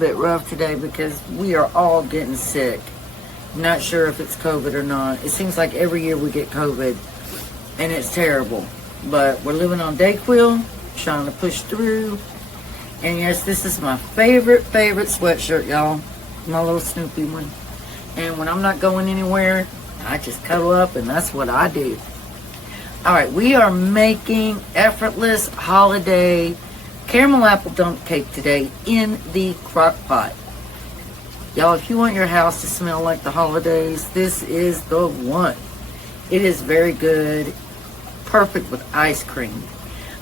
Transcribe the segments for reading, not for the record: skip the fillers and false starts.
bit rough today because we are all getting sick. Not sure if it's COVID or not. It seems like every year we get COVID, and it's terrible. But we're living on Dayquil, trying to push through. And yes, this is my favorite sweatshirt, y'all. My little Snoopy one. And when I'm not going anywhere, I just cuddle up, and that's what I do. Alright, we are making effortless holiday caramel apple dump cake today in the crock pot. Y'all, if you want your house to smell like the holidays, this is the one. It is very good. Perfect with ice cream.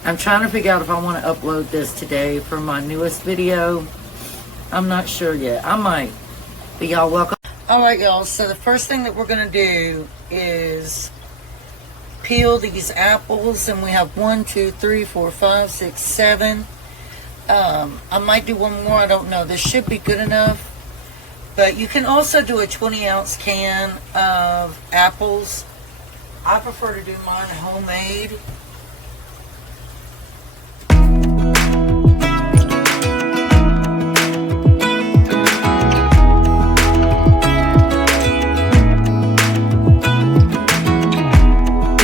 I'm trying to figure out if I want to upload this today for my newest video. I'm not sure yet. I might. But y'all, welcome. Alright, y'all. So the first thing that we're going to do is peel these apples. And we have 1, 2, 3, 4, 5, 6, 7. I might do one more. I don't know. This should be good enough. But you can also do a 20-ounce can of apples. I prefer to do mine homemade.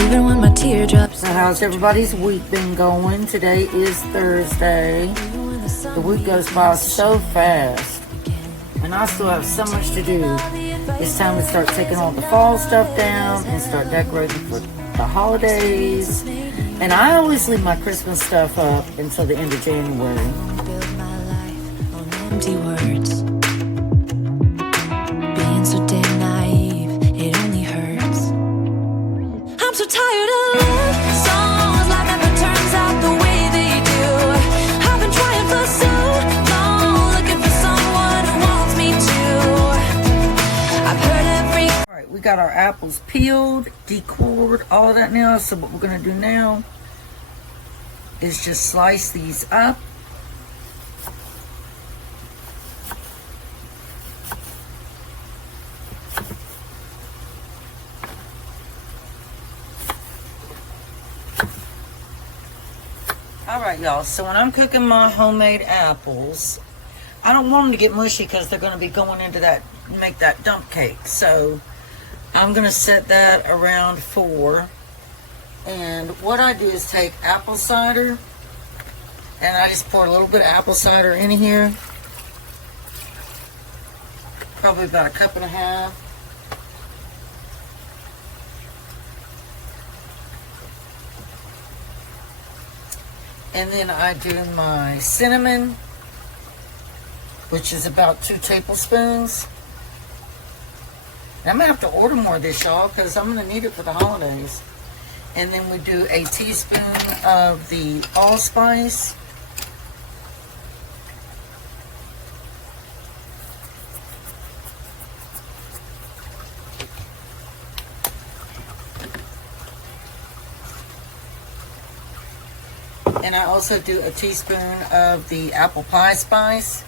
Even when my teardrops. So how's everybody's week been going? Today is Thursday. The week goes by so fast. And I still have so much to do. It's time to start taking all the fall stuff down and start decorating for the holidays. And I always leave my Christmas stuff up until the end of January. Build my life on empty words. Being so damn naive, it only hurts. I'm so tired of love songs, life never turns out the way they do. I've been trying for so long, looking for someone who wants me to. I've heard every. Alright, we got our apples peeled, decored, all of that now. So what we're going to do now is just slice these up. Alright, y'all, so when I'm cooking my homemade apples, I don't want them to get mushy because they're going to be going into that, make that dump cake. So I'm going to set that around 4. And what I do is take apple cider, and I just pour a little bit of apple cider in here. Probably about 1.5 cups. And then I do my cinnamon, which is about 2 tablespoons. And I'm going to have to order more of this, y'all, because I'm going to need it for the holidays. And then we do a teaspoon of the allspice. And I also do a teaspoon of the apple pie spice,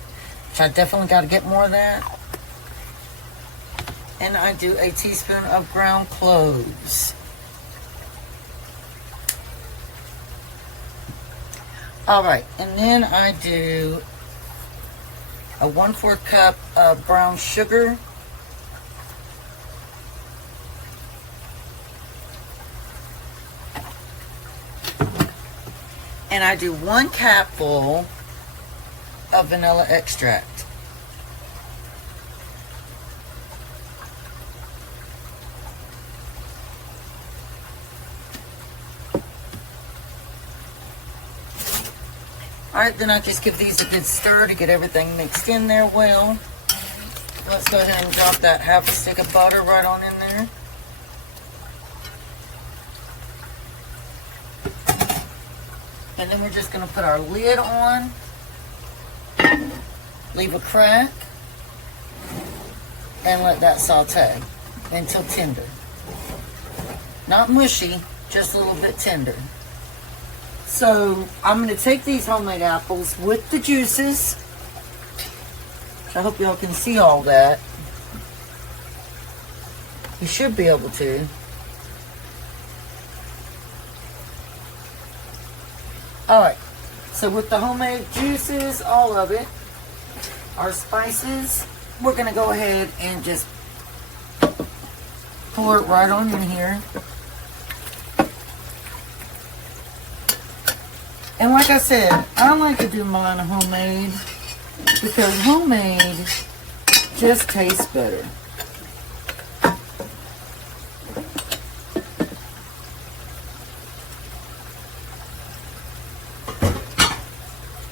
which I definitely got to get more of that. And I do a teaspoon of ground cloves. Alright, and then I do a 1/4 cup of brown sugar. And I do 1 capful of vanilla extract. Alright, then I just give these a good stir to get everything mixed in there well. Let's go ahead and drop that 1/2 stick of butter right on in there. And then we're just going to put our lid on, leave a crack, and let that saute until tender. Not mushy, just a little bit tender. So I'm going to take these homemade apples with the juices. I hope y'all can see all that. You should be able to. Alright, so with the homemade juices, all of it, our spices, we're going to go ahead and just pour it right on in here. And like I said, I like to do mine homemade because homemade just tastes better.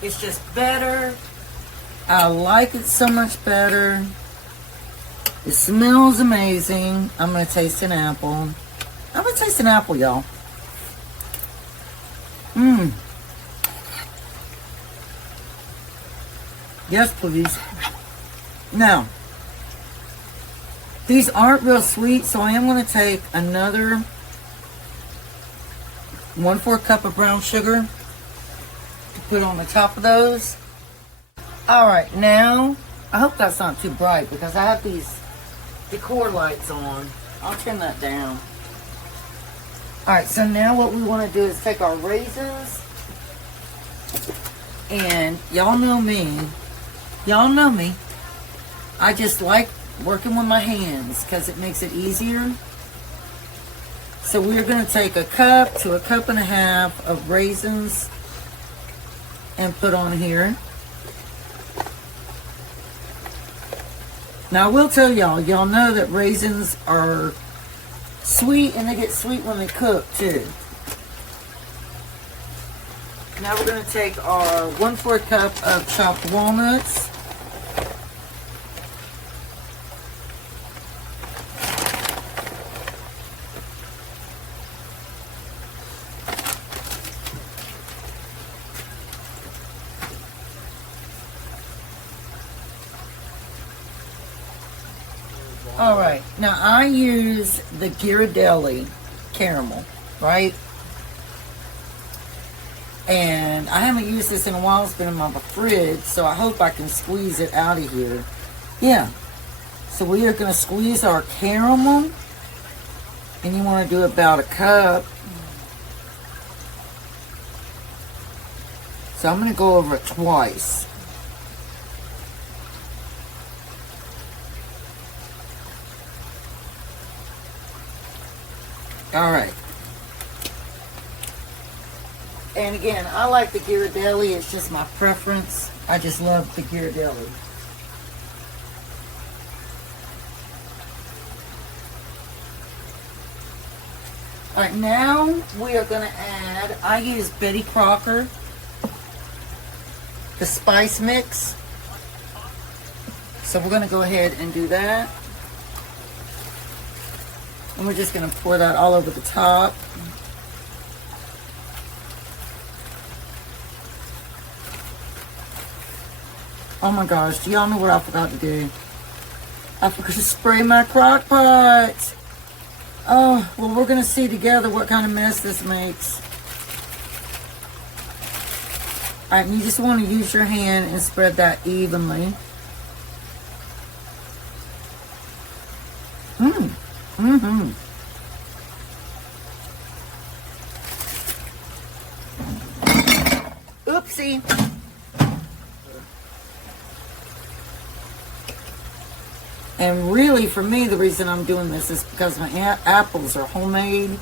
It's just better. I like it so much better. It smells amazing. I'm going to taste an apple. I'm going to taste an apple, y'all. Mmm. Yes, please. Now, these aren't real sweet, so I am going to take another 1/4 cup of brown sugar to put on the top of those. Alright, now, I hope that's not too bright because I have these decor lights on. I'll turn that down. Alright, so now what we want to do is take our raisins, and y'all know me. Y'all know me. I just like working with my hands because it makes it easier. So we're going to take a cup to a cup and a half of raisins and put on here. Now I will tell y'all know that raisins are sweet and they get sweet when they cook too. Now we're going to take our 1/4 cup of chopped walnuts. Alright, now I use the Ghirardelli caramel, right? And I haven't used this in a while, it's been in my fridge, so I hope I can squeeze it out of here. Yeah, so we are going to squeeze our caramel, and you want to do about a cup. So I'm going to go over it twice. Alright. And again, I like the Ghirardelli. It's just my preference. I just love the Ghirardelli. Alright, now we are going to add, I use Betty Crocker, the spice mix. So we're going to go ahead and do that. And we're just going to pour that all over the top. Oh my gosh, do y'all know what I forgot to do? I forgot to spray my crock pot. Oh, well, we're going to see together what kind of mess this makes. Alright, you just want to use your hand and spread that evenly. Mm-hmm. Oopsie. And really, for me, the reason I'm doing this is because my apples are homemade.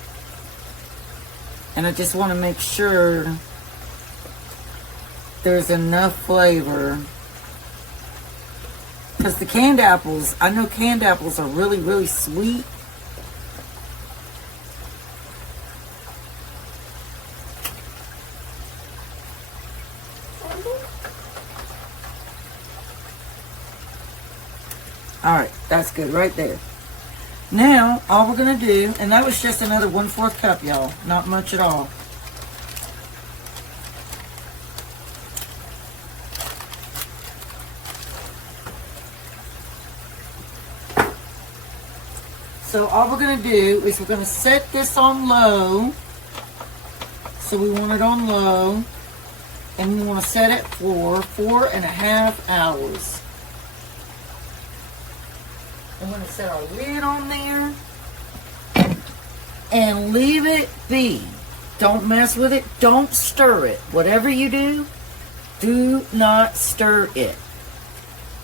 And I just want to make sure there's enough flavor. Because the canned apples, I know canned apples are really, really sweet. Alright, that's good right there. Now, all we're going to do, and that was just another 1/4 cup, y'all. Not much at all. So all we're going to do is we're going to set this on low. So we want it on low. And we want to set it for 4.5 hours. I'm going to set our lid on there and leave it be. Don't mess with it. Don't stir it. Whatever you do, do not stir it.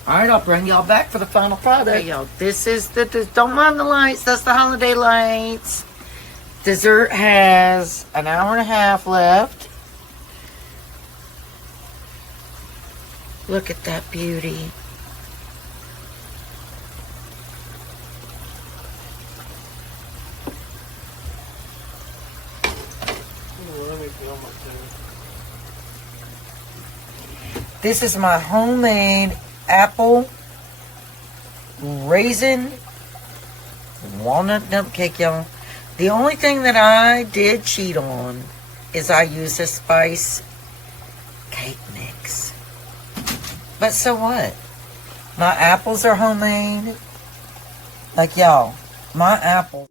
All right, I'll bring y'all back for the final product. Okay, y'all, this is don't mind the lights. That's the holiday lights. Dessert has an hour and a half left. Look at that beauty. This is my homemade apple raisin walnut dump cake, y'all. The only thing that I did cheat on is I used a spice cake mix. But so what? My apples are homemade. Like, y'all, my apples